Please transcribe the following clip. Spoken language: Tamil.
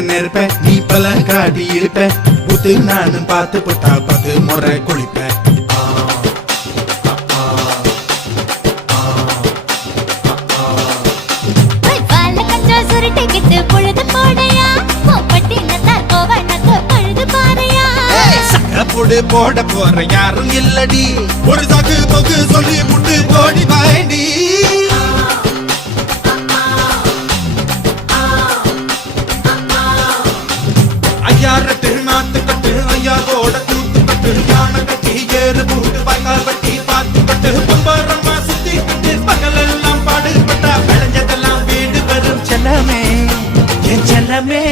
நெருப்ப நீ பல காட்டி இருப்ப புத்து நானும் பார்த்து புட்டா 10 முறை குளிப்பேன் போட போற யாரும் இல்லடி ஒரு சாக்கு போக்கு சொல்லி புட்டு போடி பாயண்டி